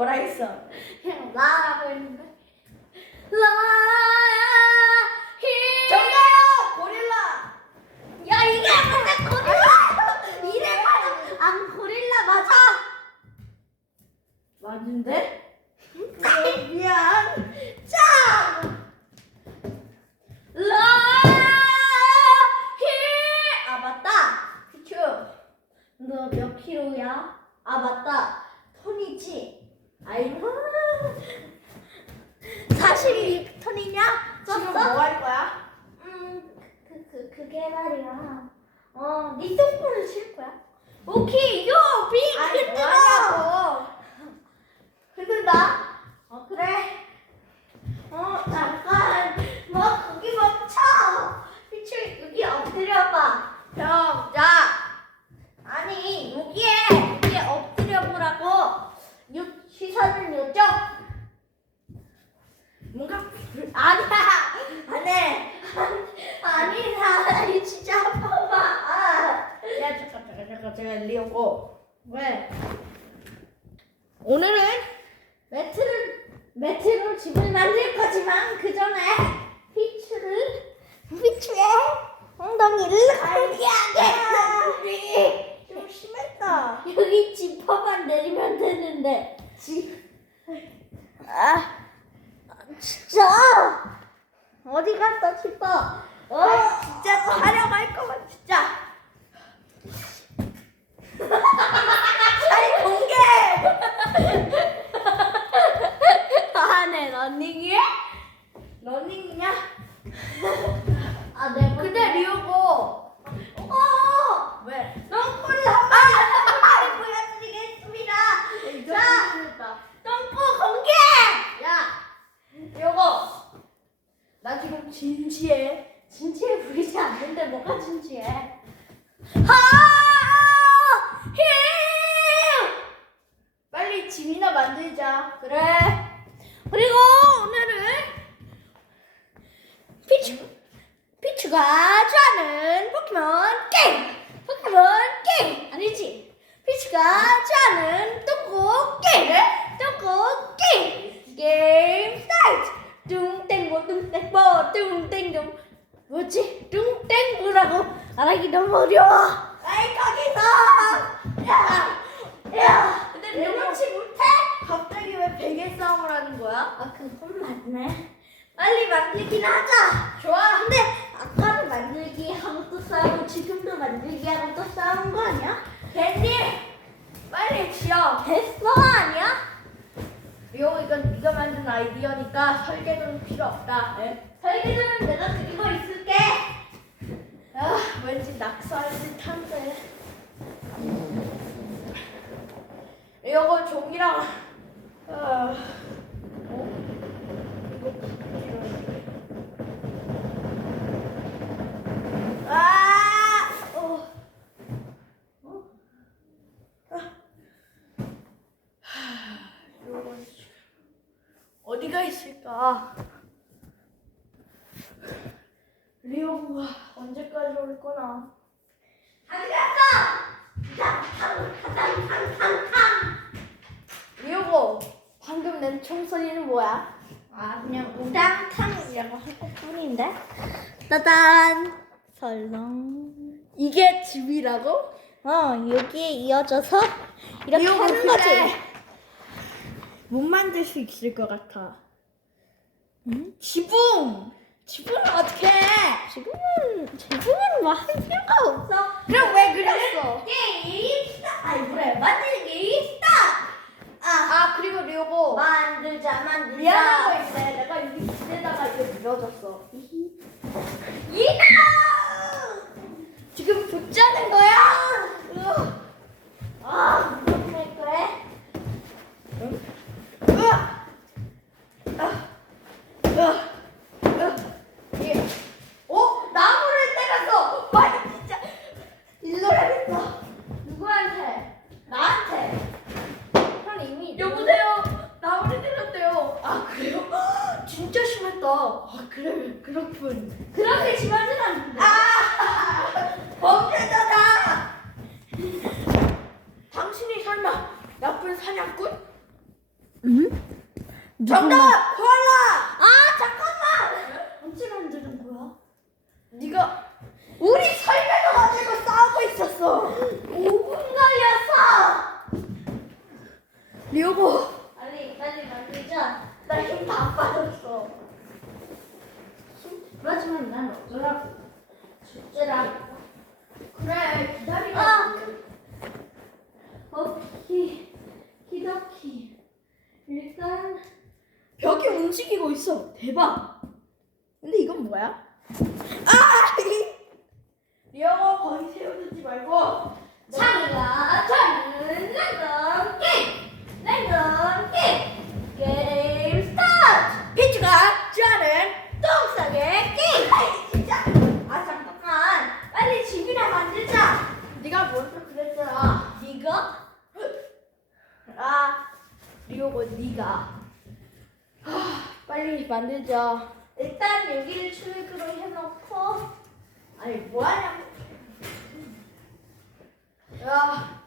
뭐라 했어? 그냥 라라고 했는데 라야 히 정답! 고릴라! 야 이게 무슨 고릴라 이래 안 고릴라 맞아 맞는데? 아이, 미안. 자 라히 아 맞다 피추 너 몇 킬로야? 아 맞다 톤이지 아이고 42톤이냐? 지금 썼어? 뭐 할 거야? 음, 그, 그게 말이야. 어, 네 똥꼬를 칠 거야. 오케이, 요, 비, 아니! 뭐하냐고. 흔든다? 어, 그래. 어, 잠깐. 뭐, 거기 멈춰. 피추, 여기 엎드려봐. 형, 자. 아니, 여기에, 여기에 엎드려보라고. 요, 시선은 요쪽. 뭔가 아니야 안 해 아니다 이 진짜 아파봐. 아. 야 잠깐 잠깐 잠깐 잠깐 리오고. 왜? 오늘은 매트를 매트로 집을 만들 거지만 그 전에 피추를 피추의 엉덩이를 공개하게 좀 심했다. 여기 지퍼만 내리면 되는데. 아 진짜? 어디 갔어 지퍼 어 진짜 또 하려고 할 거면 진짜. 아니 공개. 안해 런닝이 러닝이냐? 아 내가 근데 리오고 어 왜? 똥꼬를 한 번에 보여드리겠습니다 자 자, 똥꼬 공개 야, 요거 나 지금. 진지해 보이지 않는데 뭐가 진지해 하힘 빨리 집이나 만들자. 그래 그리고 오늘은 피추 피추가 좋아하는 포켓몬 게임 포켓몬 게임 아니지 피추가 좋아하는 똥꼬 게임 똥꼬 게임 게임 스타트 뚱땡보 뚱땡보 뚱땡동 뭐지 뚱땡보라고 말하기 너무 어려워 아이 거기서. 야, 야. 근데 명치 못해? 갑자기 왜 베개 싸움을 하는 거야? 아 그건 맞네 빨리 만들긴 하자 좋아. 근데 아까는 만들기 하고 또 싸우고 지금도 만들기 하고 또 싸우는 거 아니야? 댄디, 빨리 지어. 됐어 아니야? 리오 이건 네가 만든 아이디어니까 설계도는 필요 없다. 네? 설계도는 내가 그리고 있을게 아, 왠지 낙서할 듯한데. 이거 종이랑 아, 어? 이거 부끄러워. 아, 어. 어? 아. 하, 이건 지금 어디가 있을까? 리오가 언제까지 올 거나? 리오고 방금 낸 총소리는 뭐야? 아 그냥 우당탕이라고 할 것뿐인데 짜잔 설렁 이게 집이라고? 어 여기에 이어져서 이렇게 하는 거지 못 만들 수 있을 것 같아. 응? 지붕! 지붕은 어떻게 해? 지금은 지금은 뭐 할 필요가 없어 그럼 왜 그렸어? 게임 스타트 아니 그래 만들기 스타트 아아 그리고 리오고 만들자 만들자 미안한 거 있네. 내가 여기 집에다가 이거 밀어줬어. 이거 지금 붙자는 거야? 으아. 아 못할 거야 응? 으아! 아. 으아. 으아. 예. 어? 나무를 때렸어! 와, 진짜. 일러야겠다. 누구한테 나한테 형 이미 여보세요? 나무를 때렸대요. 아, 그래요? 진짜 심했다. 아, 그래. 그렇군. 그렇게 심하진 않는데 아! 범죄자다! 당신이 설마 나쁜 사냥꾼? 응? 정답! 코알라! 아 잠깐만. 언제 만드는 거야? 네가 우리 있었어 5분 걸렸어. 리오고 빨리 빨리 만들자. 나 힘 다 빠졌어 그렇지만 난 어쩌라고. 숙제라고. 그래 기다리고 아! 오키 키도키. 일단 벽이 움직이고 있어 대박 근데 이건 뭐야? 아! 리오고 거기 세워두지 말고 창이가 창은 랜덤 게임. 랜덤 게임. 게임 스타트. 피츠가 좋아하는 똥 싸게 게임. 아이 진짜 아 잠깐만. 빨리 집이나 만들자. 네가 먼저 그랬잖아 네가? 아 리오고 네가 아, 빨리 만들자 일단 여기를 출구로 해놓고 아니 뭐하냐고 야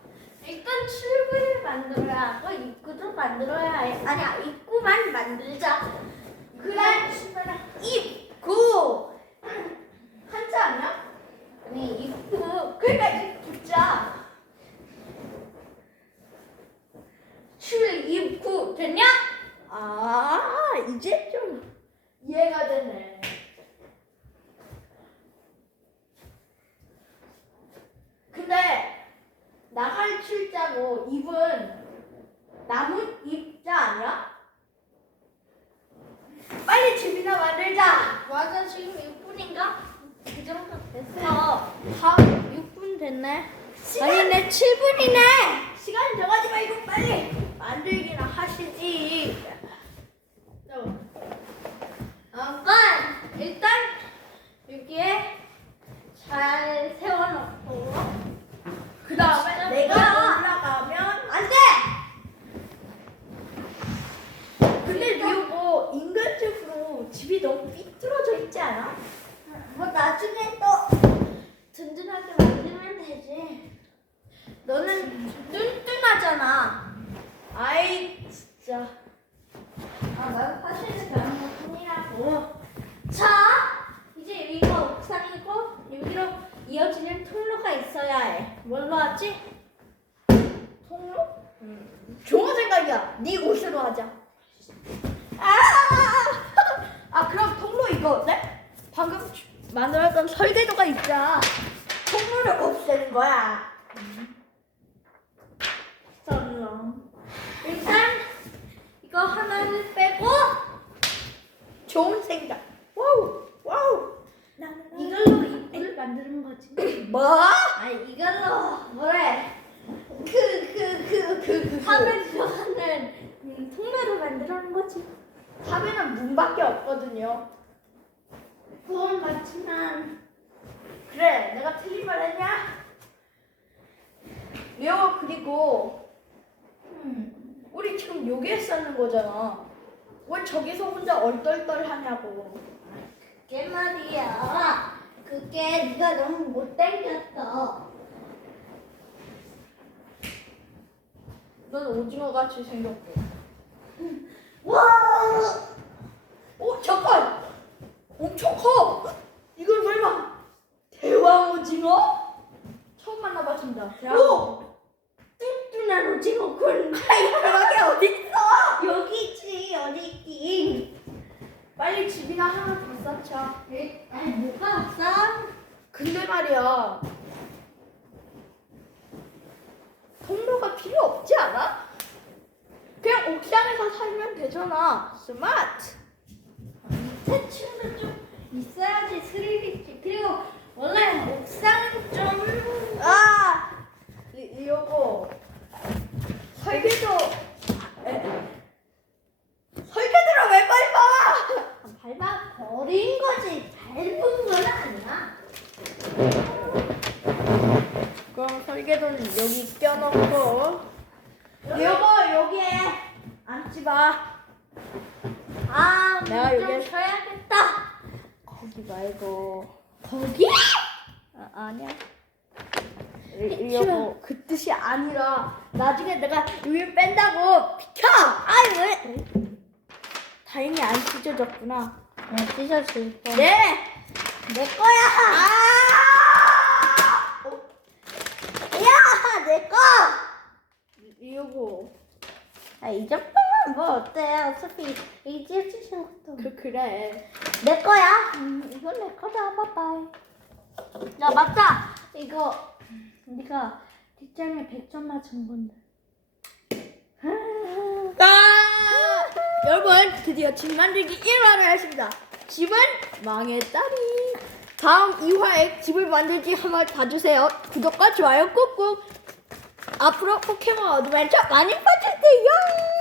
일단 출구를 만들어야 하고 입구도 만들어야 해. 아니야 입구만 만들자. 그래 출발해. 입구 한자 아니야? 아니 입구 그러니까 입구자 출입구 됐냐? 아 이제 좀 이해가 되네 근데 출자고 입은 나무 입자 아니야? 빨리 집이나 만들자 맞아 지금 6분인가? 그 정도 됐어. 다 6분 됐네 아니네 7분이네 시간 정하지 말고 빨리 만들기나 하시지 잠깐 일단 여기에 잘 세워놓고 그 다음에 진짜 내가 뭐야? 올라가면 안돼 근데 리오고 인간적으로 집이 너무 삐뚤어져 있지 않아? 뭐 나중에 또 든든하게 만들면 되지. 너는 뚠뚠하잖아. 아이 진짜 아, 나도 사실은 그런 것 뿐이라고. 자, 이제 여기가 옥상이고 여기로 이어지는 통로가 있어야 해. 뭘로 하지? 통로? 생각이야 네 옷으로 하자 아, 아 그럼 통로 이거 어때? 방금 주- 만들었던 설계도가 있자 통로를 없애는 거야 썰렁. 일단 이거 하나를 빼고 좋은 생각 와우 와우 이걸로 입구를 만드는 거지. 뭐? 아니 이걸로 뭐래? 그그그 그그 탑에 들어가는 음, 통로를 만들는 거지. 탑에는 문밖에 없거든요 그건 맞지만 그래 내가 틀린 말 했냐? 리오 그리고 음, 우리 지금 여기에 쓰는 거잖아 왜 저기서 혼자 얼떨떨 하냐고 그게 말이야. 그게 네가 너무 못생겼어. 넌 오징어 같이 생겼고 와! 어 잠깐 엄청 커 이건 설마 대왕 오징어? 처음 만나봤습니다 오! 뚱뚱한 오징어 군. 아이 그런 게 어딨어 여기지 어디 있긴. 빨리 집이나 하나 더 쌓자 아니 뭐가 없어? 근데 말이야 통로가 필요 없지 않아? 그냥 옥상에서 살면 되잖아 스마트 대충도 좀 있어야지 스릴 있지. 그리고 원래 옥상은 좀 아 이, 이거 설계도 에, 설계도를 왜 밟아 밟아 버린 거지. 밟은 건 아니야. 그럼 설계도는 여기 껴놓고 이거 여기에 앉지 마 아, 내가 좀 여기에- 쉬어야겠다. 거기 말고 거기? 아, 아니야 이러고 그 뜻이 아니라 나중에 내가 유인 뺀다고 비켜. 아이 왜? 다행히 안 찢어졌구나. 네, 찢어질 거. 네, 내 거야. 아! 야, 내 거! 이러고 아, 이 정도면 뭐 어때? 어차피 이 찢어지는 것도. 그 그래. 내 거야. 음, 이건 내 거다. 빠빠이. 야, 맞다. 이거 네가 뒷장에 100점 맞춘 건데. 아! 여러분 드디어 집 만들기 1화를 했습니다. 집은 망했다니. 다음 2화에 집을 만들기 한번 봐주세요. 구독과 좋아요 꾹꾹. 앞으로 포켓몬 어드벤처 많이 봐주세요.